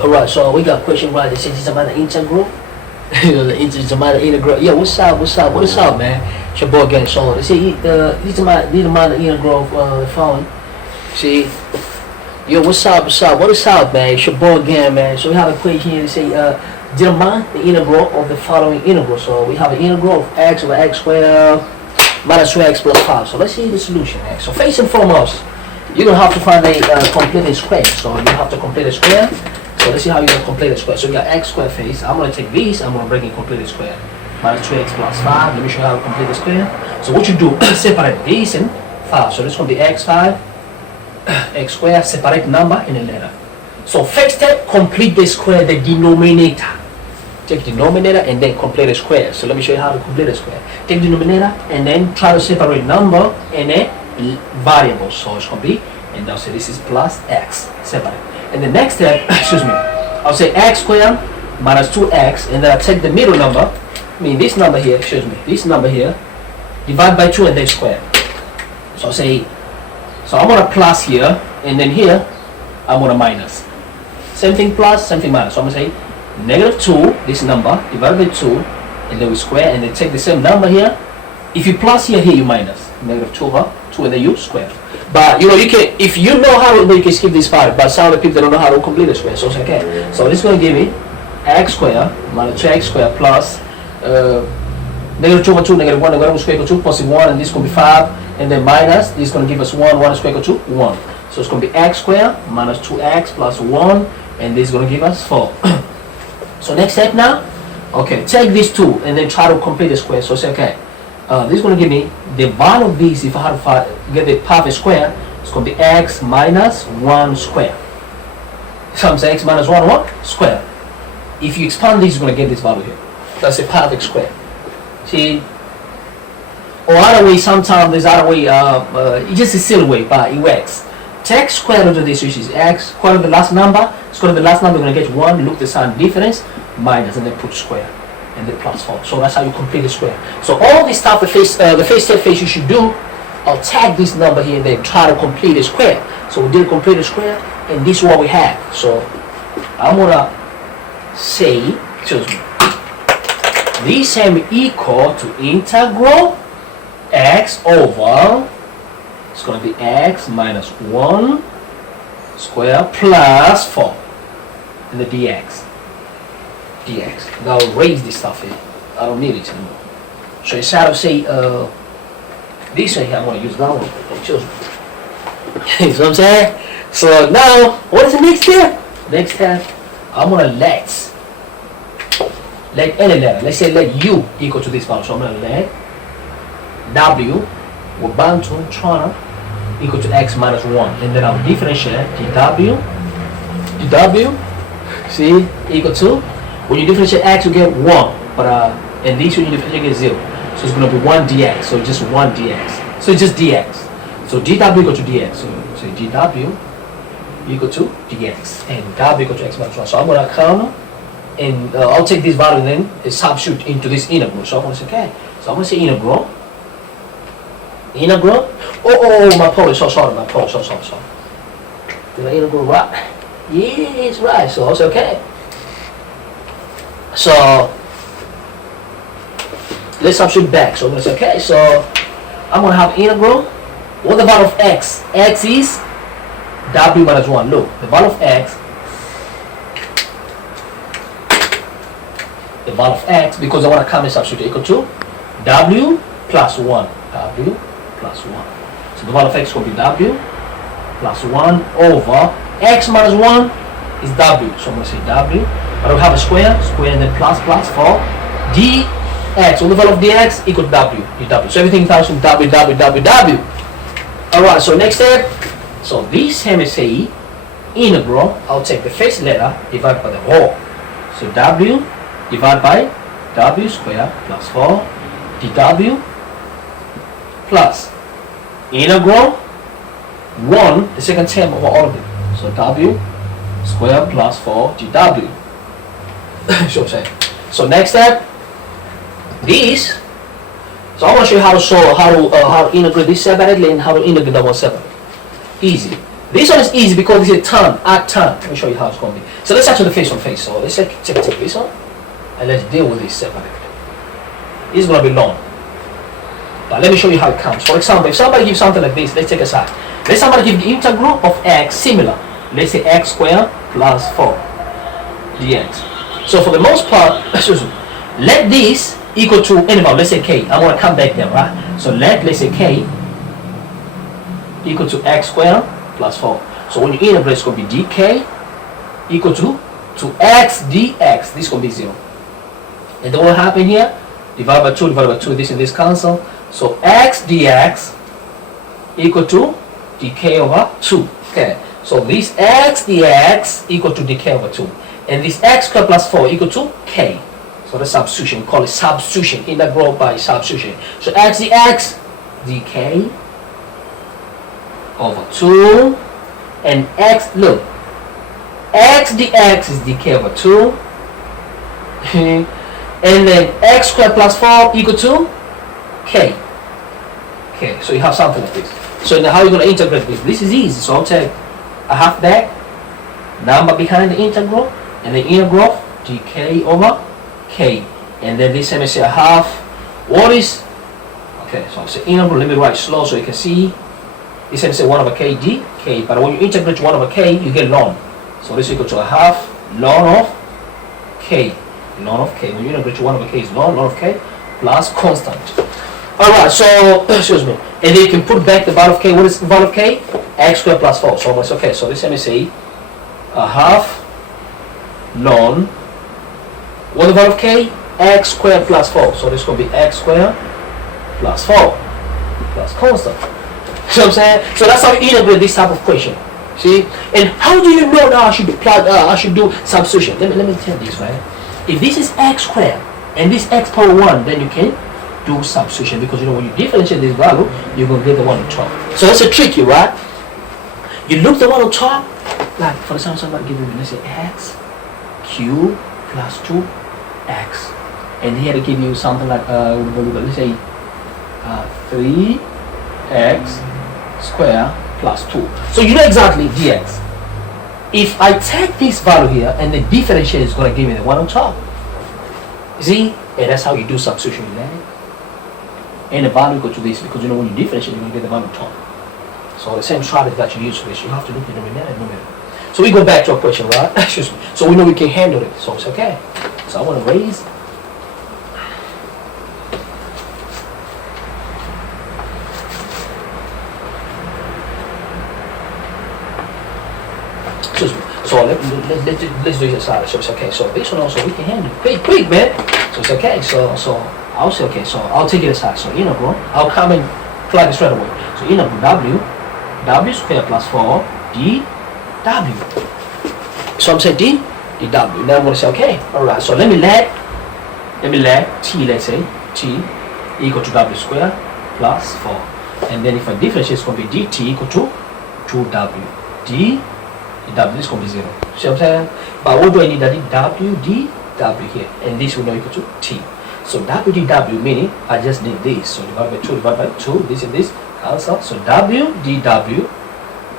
Alright, so we got a question right that says it's about the integral. It's about the integral. Yeah, what's up, man? It's your boy again. So they say it's about the integral of the following. See, yo, what's up, man? It's your boy again, man. So we have a question here to say determine the integral of the following integral. So we have an integral of x over x squared minus 2x plus 5. So let's see the solution. Right? So first and foremost, you're gonna have to find a completed square. So you have to complete a square. So let's see how you're gonna complete a square. So we got x squared face. I'm gonna take this. I'm gonna bring in completed square. Minus 2x plus 5. Let me show you how to complete the square. So what you do, separate this and 5. So this is gonna be x5, x squared. Separate number in a letter. So first step, complete the square, the denominator. Take the denominator and then complete a square. So let me show you how to complete a square. Take the denominator and then try to separate number and a variable. So it's gonna be, and now say this is plus x, separate. And the next step, excuse me, I'll say x squared minus 2x, and then I take the middle number, I mean this number here, excuse me, this number here, divide by 2 and then square. So I'll say, so I'm gonna plus here, and then here, I'm gonna minus. Same thing plus, same thing minus. So I'm gonna say negative 2, this number, divided by 2, and then we square, and then take the same number here. If you plus here, you minus. Negative 2 over 2, and then you square. But you know, you can, if you know how to, you can skip this part, but some of the people don't know how to complete a square, so it's okay. So this is going to give me x squared minus 2x squared plus negative 2 over 2, negative 1, negative 1 square equal to 2, positive 1, and this is going to be 5, and then minus, this is going to give us 1, 1 square equal to 1. So it's going to be x squared minus 2x plus 1, and this is going to give us 4. So next step now, okay, take these two and then try to complete the square. So say, okay, this is going to give me the value of this. If I have to get the perfect square, it's going to be x minus 1 square. So I'm saying x minus 1 square. If you expand this, you're going to get this value here. That's a perfect square. See, or other way, sometimes there's other way, it's just a silly way, but it works. Take square root of this, which is x, square root of the last number, square root of the last number, you're going to get 1, look the sign difference, minus, and then put square, and then plus 4. So that's how you complete the square. So all this stuff, the first step you should do, I'll tag this number here and then try to complete the square. So we did complete the square, and this is what we have. So I'm going to say, excuse me, this same equal to integral x over, it's going to be x minus 1 square plus 4 and the dx. Now I'll raise this stuff here. I don't need it anymore. So instead of say this one here, I'm going to use that one. Choose. You see what I'm saying? So now, what is the next step? Next step, I'm going to let any letter, let's say let u equal to this value. So I'm going to let w, we're bound to try equal to x minus 1, and then I'll differentiate dw, see, equal to, when you differentiate x you get 1, but and this when you differentiate you get 0, so it's going to be 1 dx, so just 1 dx, so it's just dx, so dw equal to dx, so dw equal to dx, and w equal to x minus 1, so I'm going to come, and I'll take this value and then substitute into this integral, so I'm going to say, okay, so I'm going to say integral, oh, my apologies, so sorry. Did I integral right? Yes, right, so it's okay. So let's substitute back. So I'm going to say, okay, so I'm going to have integral. What the value of x? X is w minus 1. Look, the value of x, because I want to come and substitute equal to w plus 1. W plus 1. So the value of x will be w plus 1 over x minus 1 is w. So I'm going to say w. But we have a square and then plus for dx. So the value of dx equal to w. So everything comes from w. Alright, so next step. So this same is a integral. I'll take the first letter divided by the whole. So w divided by w squared plus 4 dw plus integral 1, the second term over all of them. So w squared plus 4 dw. So next step, this. So I want to show you how to integrate this separately and how to integrate that one separately. Easy. This one is easy because this is term, add term. Let me show you how it's going to be. So let's start with the face on face. So let's take this one and let's deal with this separately. This is going to be long. But let me show you how it comes. For example, if somebody gives something like this, let's take a side. Let's somebody give the integral of x similar. Let's say x squared plus 4 dx. So for the most part, let this equal to any value. Let's say k. I'm going to come back there, right? So let's say k equal to x squared plus 4. So when you integrate, it's going to be dk equal to x dx. This is going to be 0. And then what happened here? Divided by 2, this and this cancel. So x dx equal to dk over 2. Okay. So this x dx equal to dk over 2. And this x squared plus 4 equal to k. So the substitution, call it substitution, integral by substitution. So x dx dk over 2 and x, look, x dx is dk over 2 and then x squared plus 4 equal to k. Okay, so you have something like this. So now how are you going to integrate this? This is easy. So I'll take a half back, number behind the integral, and the integral dk over k. And then this time I say a half. What is, okay, so I'll say integral, let me write slow so you can see. This time I say 1 over k dk, but when you integrate 1 over k, you get ln. So this is equal to a half ln of k. Ln of k. When you integrate 1 over k is ln of k plus constant. Alright, so, excuse me. And then you can put back the value of k. What is the value of k? X squared plus 4. So it's okay. So this time I say a half ln. What is the value of k? X squared plus 4. So this is going to be x squared plus 4 plus constant. See what I'm saying? So that's how you integrate this type of question. See? And how do you know now I should I should do substitution? Let me tell this, right? If this is x squared and this x power 1, then you can do substitution, because you know when you differentiate this value, you're going to get the one on top. So that's a tricky, right? You look the one on top, like for example, somebody give you, let's say x cube plus 2x, and here to give you something like let's say 3x square plus 2. So you know exactly dx. If I take this value here and the differentiate is going to give me the one on top. See? And that's how you do substitution in that. And the value equal to this, because you know when you differentiate, you're going to get the value on top. So the same strategy that you use for this, you have to look at the numerator and numerator. So we go back to our question, right? Excuse me. So we know we can handle it. So it's okay. So I want to raise. Excuse me. So let's do this side. So it's okay. So this one also we can handle it. Quick, man. So it's okay. So I'll say okay. So I'll take it aside. So integral. I'll come and plug it straight away. So integral w squared plus 4 dw. So I'm saying dw. Now I'm going to say okay. All right. So let me let t. Let's say t equal to w squared plus 4. And then if I differentiate, it's going to be dt equal to 2w. dw is going to be 0. See what I'm saying? But what do I need? I need w dw here. And this will now equal to t. So w dw meaning I just need this. So divided by 2, this and this cancel. So w dw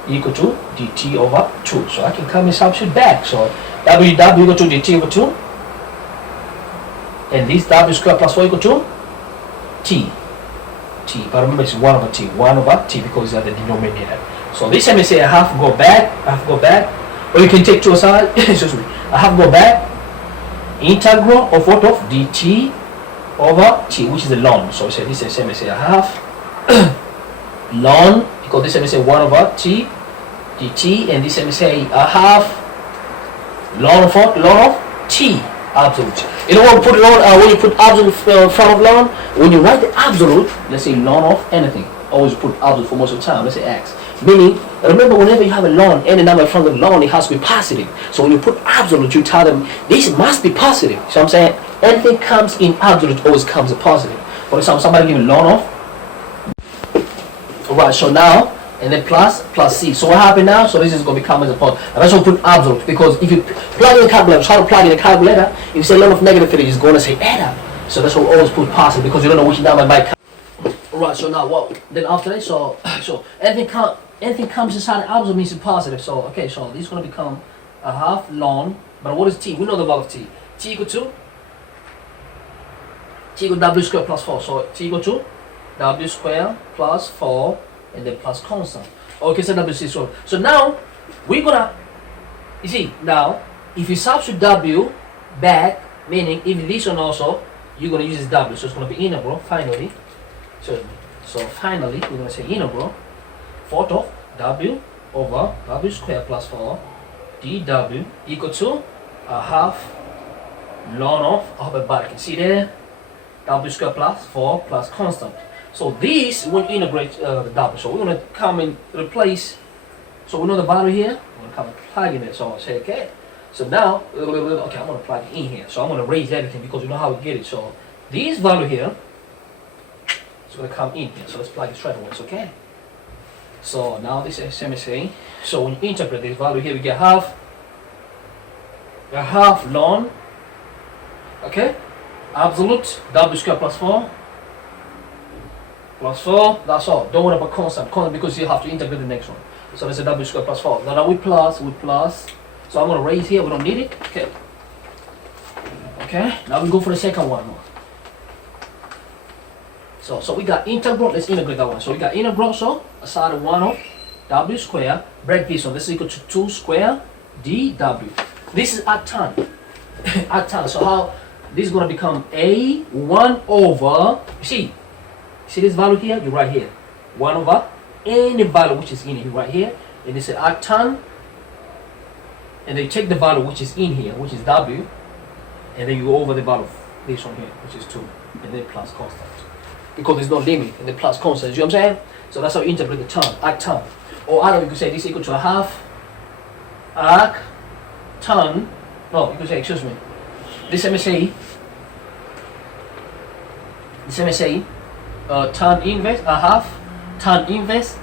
equal to dt over 2. So I can come and substitute back. So w dw equal to dt over 2. And this w squared plus 4 equal to t. But remember it's 1 over t. 1 over t because it's at the denominator. So this time I say I have to go back. Or you can take two aside. Excuse me. I have to go back. Integral of what? Of dt over t, which is the ln. So I say this time I say I have ln, because this time I say 1 over t dt, and this time I say I have ln of what? Ln of t, absolute. You know what? When you put absolute in front of ln, when you write the absolute, let's say ln of anything, always put absolute for most of the time. Let's say x. Meaning, remember, whenever you have a ln, any number in front of the ln, it has to be positive. So when you put absolute, you tell them this must be positive. So I'm saying anything comes in absolute always comes a positive. For example, somebody give me ln of. Alright, so now, and then plus c. So what happened now? So this is going to become as a positive. And that's why we put absolute, because if you plug in a calculator, try to plug in a calculator, if you say ln of negative 3, it's going to say add up. So that's why we always put positive, because you don't know which number might come. Right, so now what? Then after that, so anything anything comes inside the opposite means it's positive. So okay, so this is gonna become a half ln. But what is t? We know the value of t. T equal to w squared plus 4. So t equal to w squared plus 4 and then plus constant. Okay, so w is so. So now we're gonna, you see, now if you substitute w back, meaning if this one also, you're gonna use this w. So it's gonna be integral finally. So finally we're gonna say integral 4 of w over w squared plus 4 dw equal to a half ln of, I hope everybody can see there, w squared plus 4 plus constant. So this, when you integrate the w, so we're going to come and replace, so we know the value here, we're going to come and plug in it. So I say, okay, so now, okay, I'm going to plug it in here. So I'm going to raise everything because you know how we get it. So this value here is going to come in here. So let's plug it straight away, it's okay. So now this is MSA. So when you integrate this value here, we get half ln, okay, absolute w squared plus 4 plus 4, that's all. Don't worry about constant because you have to integrate the next one. So that's a w squared plus 4. Now we plus. So I'm going to raise here, we don't need it. Okay, now we go for the second one. So we got integral, let's integrate that one. So we got integral, so aside of 1 of w squared, break this one. This is equal to 2 squared dw. This is at tan. At tan. So how this is going to become a 1 over, see this value here? You're right here. 1 over any value which is in here, right here. And it's at tan. And then you take the value which is in here, which is w. And then you go over the value of this one here, which is 2. And then plus constant. Because there's no limit and then plus constant. You know what I'm saying? So that's how you integrate the term, arc tan. Or either you could say this is equal to a half arc tan. No, you could say, excuse me. This MSA tan inverse, a half tan inverse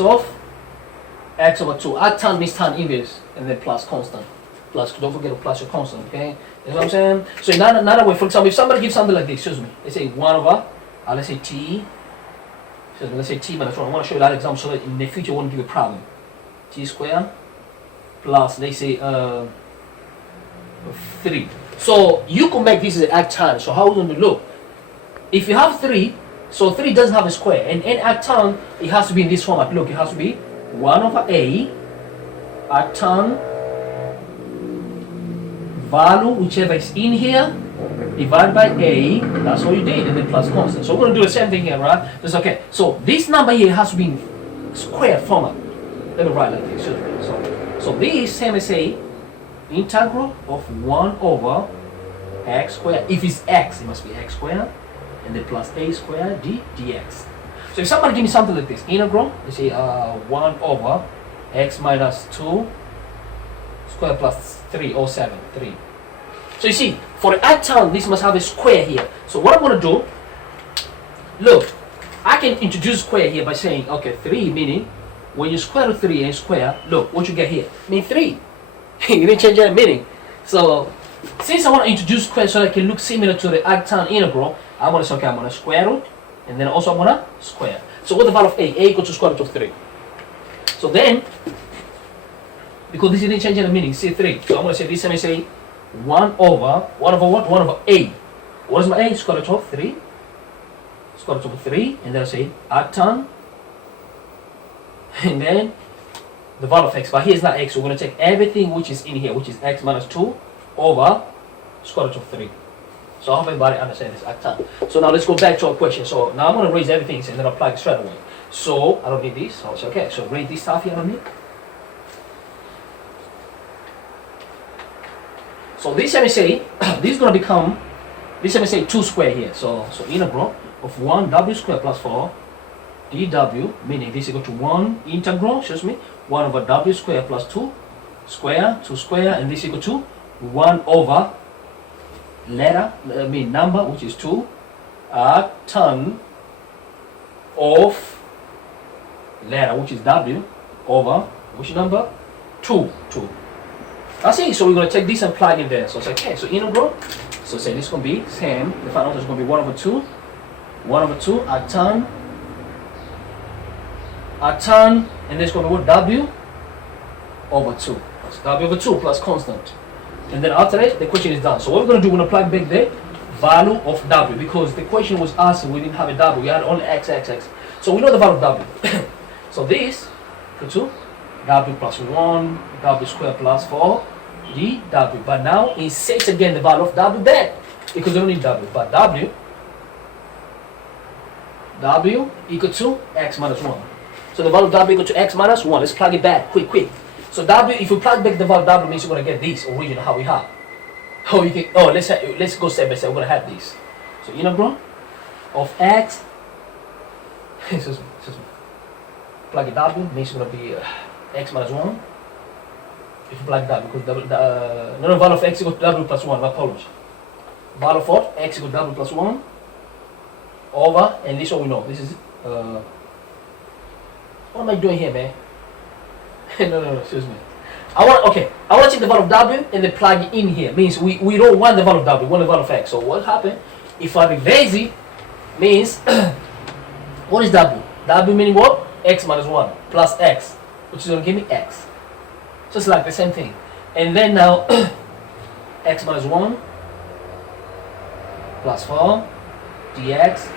of x over 2. Arc tan means tan inverse and then plus constant. Plus, don't forget to plus your constant, okay? You know what I'm saying? So in another way, for example, if somebody gives something like this, excuse me, let's say 1 over, let's say t, let's say t minus 1. I want to show you that example so that in the future it won't give you a problem. T squared plus, let's say, 3. So you can make this as an arc tan. So how are we going to look? If you have 3, so 3 doesn't have a square. And in arc tan, it has to be in this format. Look, it has to be 1 over a arc tan value, whichever is in here, divided by a, that's what you did, and then plus constant. So we're going to do the same thing here, right? That's okay. So this number here has to be in square format. Let me write like this. So this same as a integral of 1 over x squared. If it's x, it must be x squared, and then plus a squared dx. So if somebody give me something like this, integral, you say 1 over x minus 2 squared plus 3 or 7, 3. So you see, for the arc tan, this must have a square here. So what I'm going to do, look, I can introduce square here by saying, okay, 3 meaning, when you square root 3 and square, look, what you get here, mean 3. You didn't change that meaning. So, since I want to introduce square so that it can look similar to the arc tan integral, I'm going to say, okay, I'm going to square root, and then also I'm going to square. So what's the value of a equals to square root of 3. So then, because this didn't change the meaning, see 3. So I'm going to say this, let me say 1 over what? 1 over a. What is my a? Square root of 3. Square root of 3, and then I say arc tan, and then the value of x. But here is not x, so we're going to take everything which is in here, which is x minus 2 over square root of 3. So I hope everybody understands this arc tan. So now let's go back to our question. So now I'm going to raise everything and then apply it straight away. So I don't need this. So it's okay. So raise this stuff here on me. So this MSA, this is going to become, this MSA 2 square here. So integral of 1 w squared plus 4 dw, meaning this is equal to 1 integral, excuse me, 1 over w squared plus 2 square, 2 square, and this is equal to 1 over number, which is 2, tan of letter, which is w, over, which number? 2. That's it. So we're going to take this and plug in there. So it's okay. So integral. So say this is going to be same. The final answer is going to be 1 over 2. 1 over 2 tan a ton, and this is going to be what? W over 2. So W over 2 plus constant. And then after that, the question is done. So what we're going to do, we're going to plug back the value of W, because the question was asked, we didn't have a W, we had only X. So we know the value of W. So this equal to W plus 1, W squared plus 4, dW. But now insert again the value of W back, because we don't need W. But W equal to X minus 1. So the value of W equal to X minus 1. Let's plug it back, quick. So W, if we plug back the value of W, means you're going to get this original how we have. Let's go step by step. We're going to have this. So integral of X, excuse me. Plug it W, means it's going to be X minus 1. If you plug W, because the value of X equals W plus 1, my apologies. Value of what? X equals W plus 1 over, and this one we know. This is, what am I doing here, man? no, excuse me. I want to take the value of W and then plug it in here. Means we don't want the value of W, we want the value of X. So what happened? If I reverse it, means, what is W? W meaning what? X minus 1 plus X, which is going to give me X. Just like the same thing. And then now, X minus 1 plus 4 dx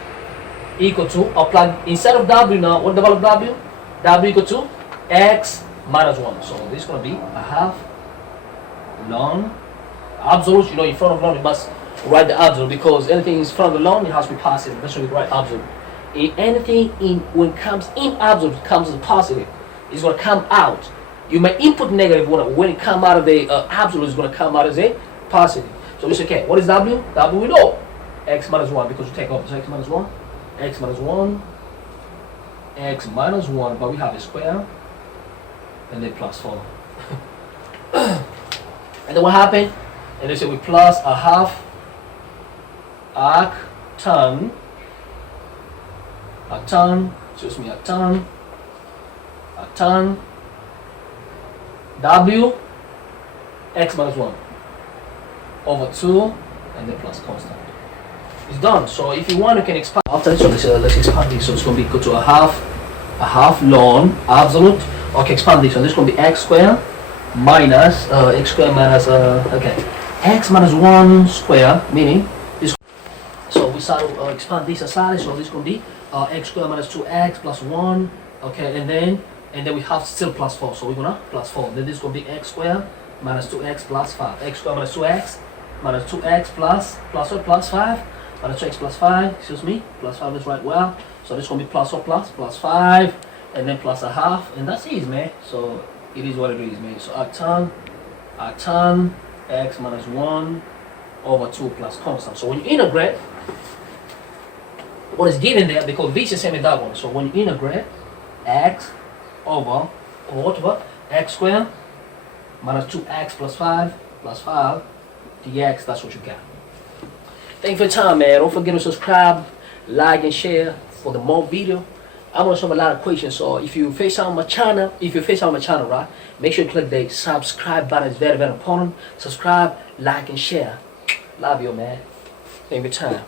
equal to, I'll plug inside of W now, what the value of W? W equal to X minus 1. So this is going to be a half ln absolute. You know, in front of ln, you must write the absolute, because anything in front of the ln, it has to be positive. That's why we write absolute. Anything when it comes in absolute, it comes as positive. It's going to come out. You may input negative when it comes out of the absolute, it's going to come out as a positive. So it's okay. What is W? W we know. X minus 1, because we take off. So X minus 1, X minus 1, X minus 1, but we have a square, and then plus 4. And then what happened? And they say we plus a half arc ton, a ton W X minus 1 over 2, and then plus constant. It's done. So if you want, you can expand. After this, so let's expand this. So it's going to be equal to a half ln absolute. Okay, expand this. So this is going to be X squared minus X squared minus X minus 1 square, meaning this. So we start to expand this aside. So this is going to be X squared minus 2X plus 1. Okay, and then we have still plus 4. So we're gonna plus 4. Then this is going to be X squared minus 2X plus 5. X squared minus 2X minus 2X plus 5. Minus 2X plus 5, excuse me, plus 5 is right well. So this is going to be plus 5, and then plus a half, and that's easy, man. So it is what it is, man. So a ton, X minus 1 over 2 plus constant. So when you integrate, what is given there, because this is the same as that one. So when you integrate, X over whatever, X squared minus 2X plus 5 dx, that's what you got. Thank you for your time, man. Don't forget to subscribe, like, and share for the more video. I'm gonna solve a lot of questions. So if you face on my channel, right, make sure you click the subscribe button. It's very, very important. Subscribe, like, and share. Love you, man. Thank you for your time.